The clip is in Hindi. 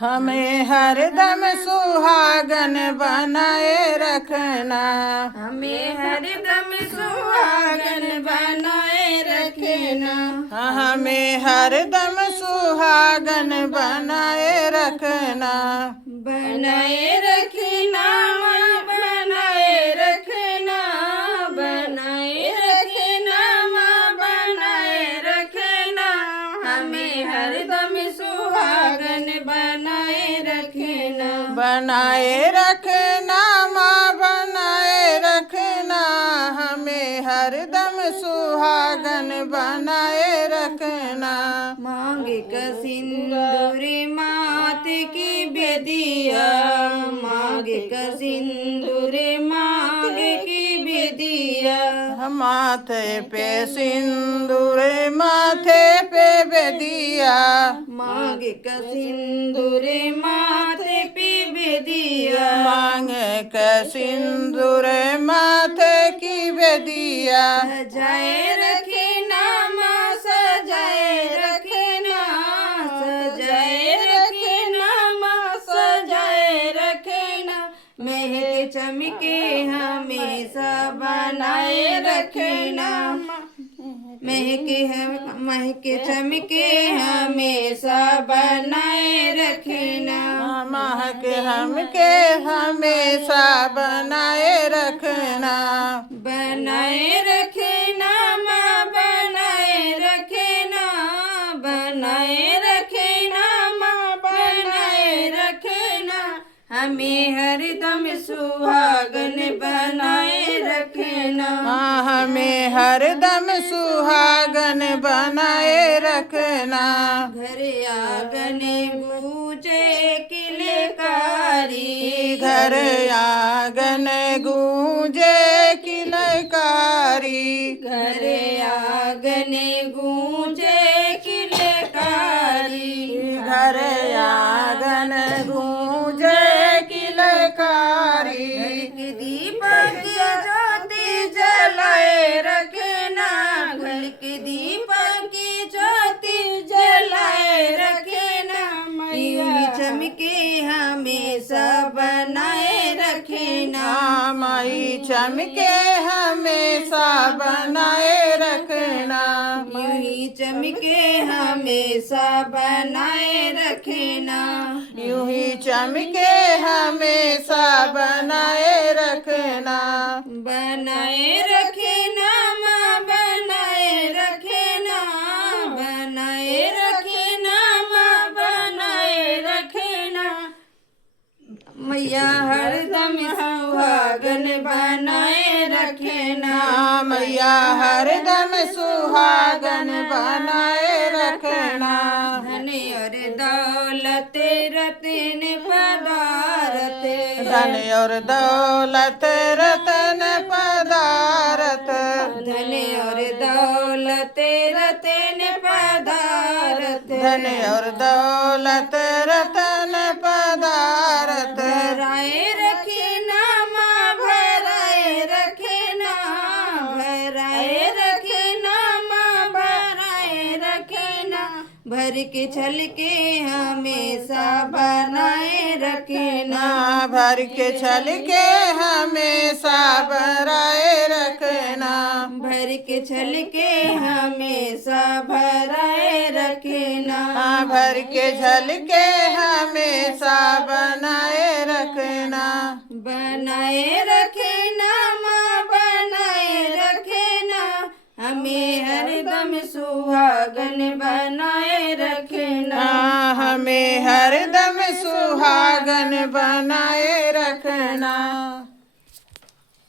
हमें हरदम सुहागन बनाए रखना। हमें हरदम सुहागन बनाए रखना। हमें हरदम सुहागन बनाए रखना। बनाए रखना माँ बनाए रखना। बनाए रखना माँ बनाए रखना। हमें हरदम सुहागन बनाए रखना। बनाए रखना माँ बनाए रखना। हमें हरदम सुहागन बनाए रखना। मांग का सिंदूर मात की बेदिया। मांग का सिंदूर मांग की बेदिया। माथे पे सिंदूर माथे पे बेदिया। मांग का सिंदूर माथे पे बेदिया। मांग का सिंदूर माथे की बेदिया। सजाए रखना माँ सजाए रखना। सजाए रखना माँ सजाए रखना। महक चमके हमेशा बनाए रखना। महक चमके हमेशा बनाए रखना। महक हमके हमेशा बनाए रखना। बनाए रखना माँ बनाए रखना। बनाए रखना माँ बनाए रखना। हमें हरदम सुहागन बनाए रखना। हमें हरदम सुहागन बनाए रखना। घर आंगन गूंजे किलकारी। घर आंगन गूंजे किलकारी। घर आंगन गूंजे किलकारी। घर आंगन गूंजे किलकारी। दीपक ज्योति जलाए रखना। घर के दीपक की ज्योति जलाए रखना। यूं चमके हमेशा बनाए रखना। माई चमके हमेशा बनाए रखना। यूं ही चमके हमेशा बनाए रखना। यूं ही चमके हमेशा बनाए रखना। बनाए रखना माँ बनाए रखना। बनाए रखना माँ बनाए रखना। मैया हरदम सुहागन बनाए रखना। मैया हरदम सुहागन बनाए रखना। धन और दौलत रतन पदारत। धन और दौलत रतन पदारत। धन और दौलत रतन पदारत। धन और दौलत रतन पदारत। भराए रखना माँ भराए रखना। भराए रखना माँ भराए रखना। भर के छल के हमेशा बनाए रखना। भर के छल के हमेशा बनाए रखना। भर के छल के हमेशा भराए रखना। भर के छल के हमेशा बनाए रखना। बनाए रखना माँ बनाए रखना। हमें हरदम सुहागन बनाए रखना। हमें हरदम सुहागन बनाए